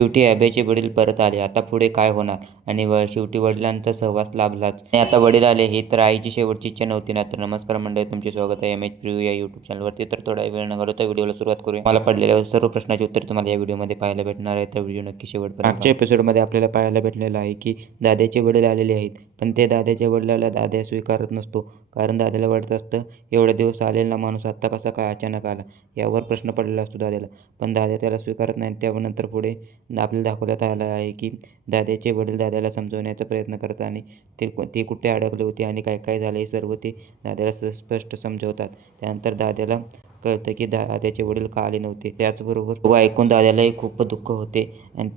शेवटी अभयचे वडील परत आले. आता पुढे काय होणार? आणि व शेवटी वडिलांचा सहवास लाभलाच. आणि आता वडील आले हे तर आईची शेवटची इच्छा नव्हती ना. तर नमस्कार मंडळी तुमचे स्वागत आहे एम एच प्रिव्ह्यू या यूट्यूब चॅनलवरती तर थोडा वेळ न घालवता व्हिडिओला सुरुवात करूया. मला पडलेल्या सर्व प्रश्नाचे उत्तर तुम्हाला या व्हिडिओमध्ये पाहायला भेटणार आहे. तर व्हिडिओ नक्की शेवटपर्यंत आजच्या एपिसोडमध्ये आपल्याला पाहायला भेटलेलं आहे की दादाचे वडील आलेले आहेत. पण ते दाद्याच्या वडिलाला दाद्या स्वीकारत नसतो. कारण दाद्याला वाटत असतं एवढ्या दिवस आलेला माणूस आत्ता कसा काय अचानक आला? यावर प्रश्न पडलेला असतो दाद्याला पण दाद्या त्याला स्वीकारत नाही. त्यानंतर पुढे आपल्याला दाखवण्यात आलं आहे की दाद्याचे वडील दाद्याला समजवण्याचा प्रयत्न करतात आणि ते ते कुठे अडकले होते आणि काय काय झालं हे सर्व ते दाद्याला स स्पष्ट समजवतात. त्यानंतर दाद्याला कळतं की दाद्याचे वडील का आले नव्हते. त्याचबरोबर व ऐकून दाद्यालाही खूप दुःख होते. आणि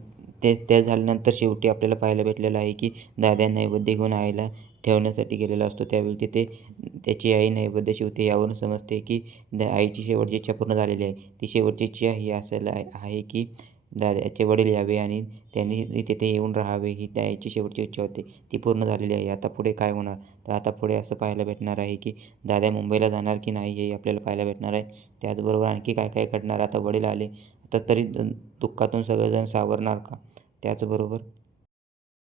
ते त्या झाल्यानंतर शेवटी आपल्याला पाहायला भेटलेलं आहे की दाद्या नैवेद्य घेऊन आईला ठेवण्यासाठी गेलेला असतो. त्यावेळी तिथे त्याची आई नैवेद्य शिवते. यावरून समजते की द आईची शेवटची इच्छा पूर्ण झालेली आहे. ती शेवटची इच्छा ही असायला आहे की दादाचे वडील यावे आणि त्यांनी तिथे येऊन राहावे ही त्या आईची शेवटची इच्छा होती. ती पूर्ण झालेली आहे. आता पुढे काय होणार? तर आता पुढे असं पाहायला भेटणार आहे की दादा मुंबईला जाणार की नाही हे आपल्याला पाहायला भेटणार आहे. त्याचबरोबर आणखी काय काय घडणार? आता वडील आले. तर तरी दुःखातून सगळेजण सावरणार का? त्याचबरोबर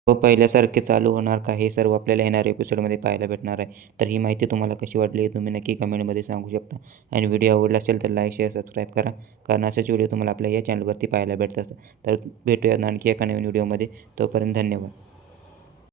व पहिल्यासारखे चालू होणार का हे सर्व आपल्याला येणाऱ्या एपिसोडमध्ये पाहायला भेटणार आहे. तर ही माहिती तुम्हाला कशी वाटली हे तुम्ही नक्की कमेंटमध्ये सांगू शकता. आणि व्हिडिओ आवडला असेल तर लाईक शेअर सबस्क्राईब करा. कारण असेच व्हिडिओ तुम्हाला आपल्या या चॅनलवरती पाहायला भेटतात. तर भेटूया आणखी एका नवीन व्हिडिओमध्ये तोपर्यंत धन्यवाद.